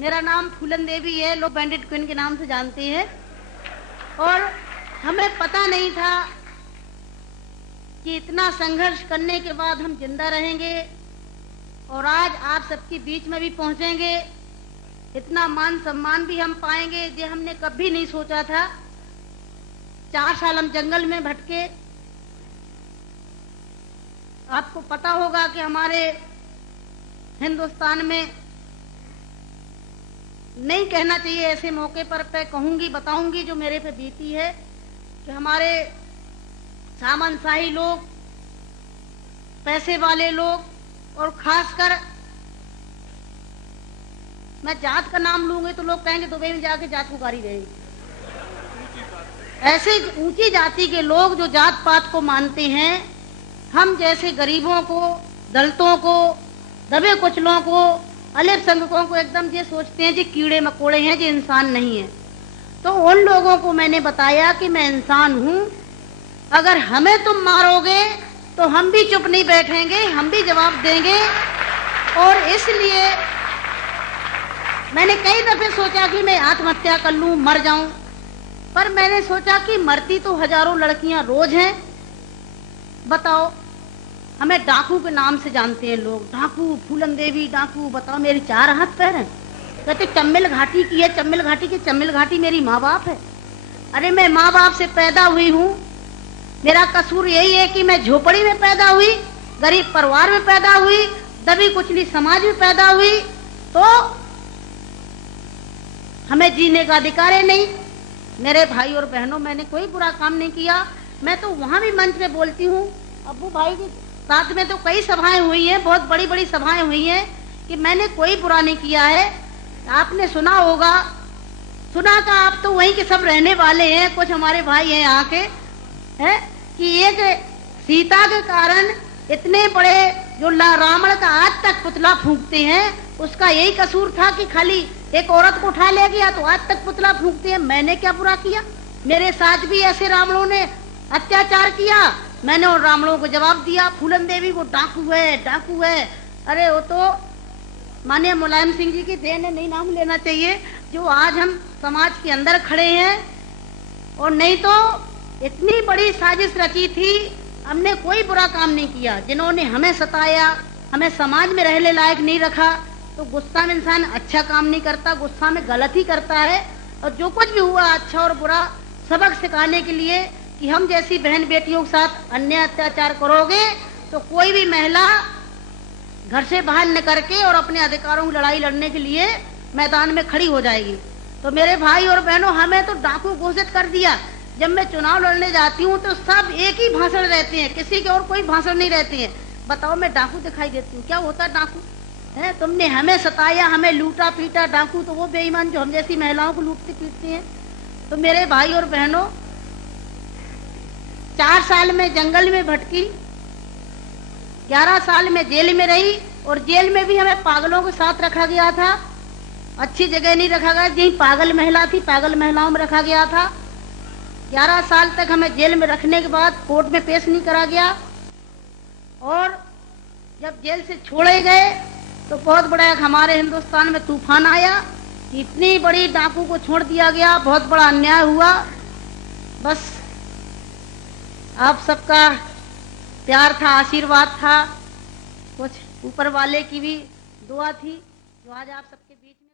मेरा नाम फूलन देवी है, लोग बैंडिट क्वीन के नाम से जानते हैं। और हमें पता नहीं था कि इतना संघर्ष करने के बाद हम जिंदा रहेंगे और आज आप सबके बीच में भी पहुंचेंगे, इतना मान सम्मान भी हम पाएंगे, ये हमने कभी नहीं सोचा था। 4 साल हम जंगल में भटके। आपको पता होगा कि हमारे हिंदुस्तान में नहीं कहना चाहिए ऐसे मौके पर, मैं कहूंगी, बताऊंगी जो मेरे पे बीती है कि हमारे सामंतशाही लोग, पैसे वाले लोग और खासकर मैं जात का नाम लूंगी तो लोग कहेंगे दुबई में जाके जात पुकारी रहेगी। ऐसे ऊंची जाति के लोग जो जात पात को मानते हैं, हम जैसे गरीबों को, दलितों को, दबे कुचलों को, अल्पसंख्यकों को एकदम ये सोचते हैं जी कीड़े मकोड़े हैं, जी इंसान नहीं है। तो उन लोगों को मैंने बताया कि मैं इंसान हूं, अगर हमें तुम मारोगे तो हम भी चुप नहीं बैठेंगे, हम भी जवाब देंगे। और इसलिए मैंने कई दफे सोचा कि मैं आत्महत्या कर लूं, मर जाऊं, पर मैंने सोचा कि मरती तो हजारों लड़कियां रोज हैं। बताओ, हमें डाकू के नाम से जानते हैं लोग, डाकू, फूलन देवी डाकू। बताओ, मेरी 4 हाथ पैर हैं। कहते चम्मिल घाटी की है, चम्मिल घाटी की, चम्मिल घाटी मेरी माँ बाप है। अरे मैं माँ बाप से पैदा हुई हूँ, मेरा कसूर यही है कि मैं झोपड़ी में पैदा हुई, गरीब परिवार में पैदा हुई, दबी कुचली समाज में पैदा हुई, तो हमें जीने का अधिकार है नहीं। मेरे भाई और बहनों, मैंने कोई बुरा काम नहीं किया। मैं तो वहां भी मंच पे बोलती हूँ, अब्बू भाई के साथ में तो कई सभाएं हुई हैं, बहुत बड़ी बड़ी सभाएं हुई हैं, कि मैंने कोई बुरा नहीं किया है। आपने सुना होगा, सुना था, आप तो वहीं के सब रहने वाले हैं, कुछ हमारे भाई हैं यहाँ के, है कि एक सीता के कारण इतने बड़े जो रावण का आज तक पुतला फूंकते हैं, उसका यही कसूर था कि खाली एक औरत को उठा ले गया तो आज तक पुतला फूंकते हैं। मैंने क्या बुरा किया? मेरे साथ भी ऐसे रावणों ने अत्याचार किया, मैंने उन रावणों को जवाब दिया। फूलन देवी को डाकू है, डाकू है। अरे वो तो माननीय मुलायम सिंह जी की देन है, नहीं नाम लेना चाहिए, जो आज हम समाज के अंदर खड़े हैं। और नहीं तो इतनी बड़ी साजिश रची थी, हमने कोई बुरा काम नहीं किया। जिन्होंने हमें सताया, हमें समाज में रहने लायक नहीं रखा, तो गुस्सा में इंसान अच्छा काम नहीं करता, गुस्सा में गलत ही करता है। और जो कुछ भी हुआ, अच्छा और बुरा सबक सिखाने के लिए कि हम जैसी बहन बेटियों के साथ अन्याय अत्याचार करोगे तो कोई भी महिला घर से बाहर न करके और अपने अधिकारों की लड़ाई लड़ने के लिए मैदान में खड़ी हो जाएगी। तो मेरे भाई और बहनों, हमें तो डाकू घोषित कर दिया। जब मैं चुनाव लड़ने जाती हूँ तो सब एक ही भाषण रहते हैं, किसी के और कोई भाषण नहीं रहते हैं। बताओ, मैं डाकू दिखाई देती हूँ? क्या होता है डाकू? है, तुमने हमें सताया, हमें लूटा पीटा। डाकू तो वो बेईमान जो हम जैसी महिलाओं को लूटते पीटते हैं। तो मेरे भाई और बहनों, 4 साल में जंगल में भटकी, 11 साल में जेल में रही, और जेल में भी हमें पागलों के साथ रखा गया था। अच्छी जगह नहीं रखा गया, यही पागल महिला थी, पागल महिलाओं में रखा गया था। 11 साल तक हमें जेल में रखने के बाद कोर्ट में पेश नहीं करा गया। और जब जेल से छोड़े गए तो बहुत बड़ा हमारे हिंदुस्तान में तूफान आया, इतनी बड़ी डाकू को छोड़ दिया गया, बहुत बड़ा अन्याय हुआ। बस आप सबका प्यार था, आशीर्वाद था, कुछ ऊपर वाले की भी दुआ थी, जो आज आप सबके बीच में